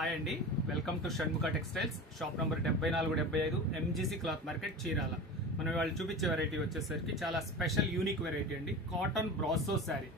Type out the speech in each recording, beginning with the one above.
Hi అండి, welcome to Shanmukha textiles. Shop number 7475 MGC cloth market Chirala. మనం వాళ్ళు చూపించే వెరైటీ వచ్చేసరికి చాలా స్పెషల్ యూనిక్ వెరైటీ అండి. Cotton brasso sari.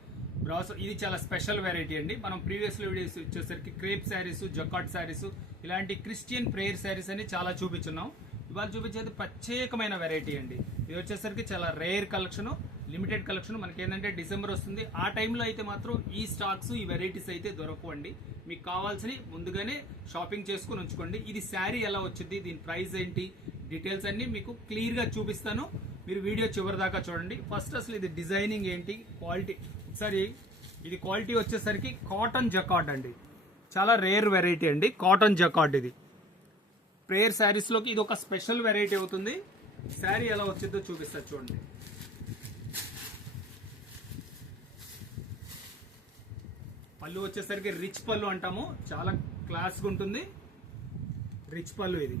బ్రాసో ఇది చాలా స్పెషల్ వెరైటీ అండి. మనం ప్రీవియస్ వీడియోస్ వచ్చేసరికి క్రేప్ శారీస్, జకాట్ శారీస్, ఇలాంటి క్రిస్టియన్ ప్రేయర్ శారీస్ అని చాలా చూపించున్నాం. ఇవాళ చూపించేది ప్రత్యేకమైన వెరైటీ అండి. ఇది వచ్చేసరికి చాలా రేర్ కలెక్షన్, లిమిటెడ్ కలెక్షన్. మనకి ఏంటంటే డిసెంబర్ వస్తుంది, ఆ టైంలో అయితే మాత్రం ఈ స్టాక్స్, ఈ వెరైటీస్ అయితే దొరకవండి. మీకు కావాల్సినవి ముందుగానే షాపింగ్ చేసుకుని ఉంచుకోండి. ఇది శారీ ఎలా వచ్చింది, దీని ప్రైస్ ఏంటి, డీటెయిల్స్ అన్ని మీకు క్లియర్ గా చూపిస్తాను. మీరు వీడియో చివరి దాకా చూడండి. ఫస్ట్ అసలు ఇది డిజైనింగ్ ఏంటి, క్వాలిటీ ఒకసారి. ఇది క్వాలిటీ వచ్చేసరికి కాటన్ జకార్డ్ అండి. చాలా రేర్ వెరైటీ అండి కాటన్ జకార్డ్. ఇది ప్రేయర్ శారీస్ లోకి ఇది ఒక స్పెషల్ వెరైటీ అవుతుంది. శారీ ఎలా వచ్చిందో చూపిస్తా చూడండి. పళ్ళు వచ్చేసరికి రిచ్ పళ్ళు అంటాము, చాలా క్లాస్గా ఉంటుంది. రిచ్ పళ్ళు ఇది.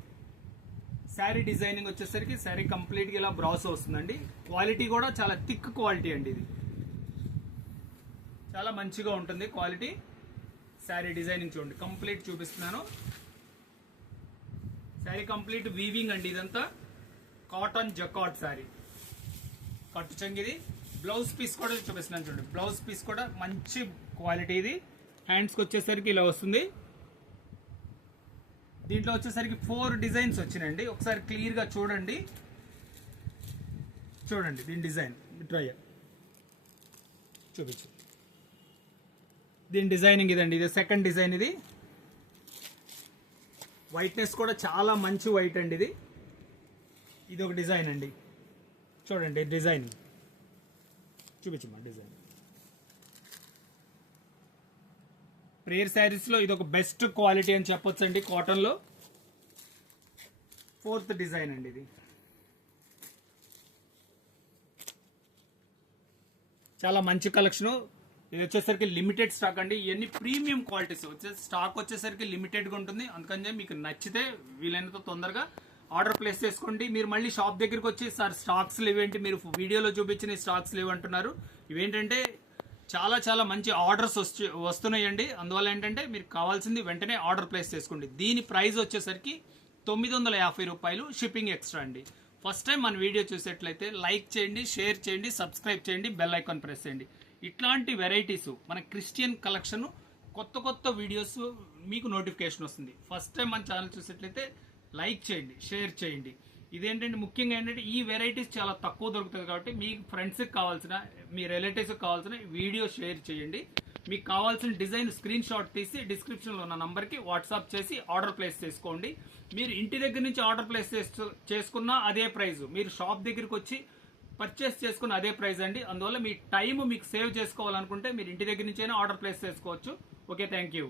శారీ డిజైనింగ్ వచ్చేసరికి శారీ కంప్లీట్గా ఇలా బ్రాస్ వస్తుందండి. క్వాలిటీ కూడా చాలా థిక్ క్వాలిటీ అండి. ఇది చాలా మంచిగా ఉంటుంది క్వాలిటీ. శారీ డిజైనింగ్ చూడండి, కంప్లీట్ చూపిస్తున్నాను. శారీ కంప్లీట్ వీవింగ్ అండి. ఇదంతా కాటన్ జకార్డ్ శారీ, కట్టు చెంగిది. బ్లౌజ్ పీస్ కూడా చూపిస్తున్నాను చూడండి. బ్లౌజ్ పీస్ కూడా మంచి క్వాలిటీ. ఇది హ్యాండ్స్కి వచ్చేసరికి ఇలా వస్తుంది. దీంట్లో వచ్చేసరికి 4 డిజైన్స్ వచ్చినాయండి. ఒకసారి క్లియర్గా చూడండి. చూడండి దీని డిజైన్, ట్రై చూపించు. దీని డిజైనింగ్ ఇదండి. ఇది సెకండ్ డిజైన్. ఇది వైట్నెస్ కూడా చాలా మంచి వైట్ అండి. ఇది ఒక డిజైన్ అండి. చూడండి డిజైన్ చూపించమ్మా. డిజైన్ ప్రేయర్ శారీస్ లో ఇది ఒక బెస్ట్ క్వాలిటీ అని చెప్పొచ్చు అండి కాటన్ లో. 4th డిజైన్ అండి. ఇది చాలా మంచి కలెక్షన్. ఇది వచ్చేసరికి లిమిటెడ్ స్టాక్ అండి. ఇవన్నీ ప్రీమియం క్వాలిటీస్ స్టాక్ వచ్చేసరికి లిమిటెడ్ గా ఉంటుంది. అందుకని మీకు నచ్చితే వీలైనంత తొందరగా ఆర్డర్ ప్లేస్ చేసుకోండి. మీరు మళ్ళీ షాప్ దగ్గరికి వచ్చి సార్ స్టాక్స్ లేవేంటి, మీరు వీడియోలో చూపించిన స్టాక్స్ లేవు అంటున్నారు. ఇవేంటంటే చాలా చాలా మంచి ఆర్డర్స్ వస్తున్నాయండి. అందువల్ల ఏంటంటే మీరు కావాల్సింది వెంటనే ఆర్డర్ ప్లేస్ చేసుకోండి. దీని ప్రైస్ వచ్చేసరికి 950 రూపాయలు, షిప్పింగ్ ఎక్స్ట్రా అండి. ఫస్ట్ టైం మన వీడియో చూసేట్లయితే లైక్ చేయండి, షేర్ చేయండి, సబ్స్క్రైబ్ చేయండి, బెల్ ఐకాన్ ప్రెస్ చేయండి. ఇట్లాంటి వెరైటీస్ మన క్రిస్టియన్ కలెక్షన్, కొత్త కొత్త వీడియోస్ మీకు నోటిఫికేషన్ వస్తుంది. ఫస్ట్ టైం మన ఛానల్ చూసేట్లయితే లైక్ చేయండి, షేర్ చేయండి. ఇదేంటంటే ముఖ్యంగా ఏంటంటే ఈ వెరైటీస్ చాలా తక్కువ దొరుకుతుంది కాబట్టి మీ ఫ్రెండ్స్కి కావాల్సిన, మీ రిలేటివ్స్కి కావాల్సిన వీడియో షేర్ చేయండి. మీకు కావాల్సిన డిజైన్ స్క్రీన్ షాట్ తీసి డిస్క్రిప్షన్లో ఉన్న నంబర్కి వాట్సాప్ చేసి ఆర్డర్ ప్లేస్ చేసుకోండి. మీరు ఇంటి దగ్గర నుంచి ఆర్డర్ ప్లేస్ చేసుకున్నా అదే ప్రైస్, మీరు షాప్ దగ్గరికి వచ్చి పర్చేస్ చేసుకున్న అదే ప్రైస్ అండి. అందువల్ల మీ టైం మీకు సేవ్ చేసుకోవాలనుకుంటే మీరు ఇంటి దగ్గర నుంచైనా ఆర్డర్ ప్లేస్ చేసుకోవచ్చు. Okay, thank you.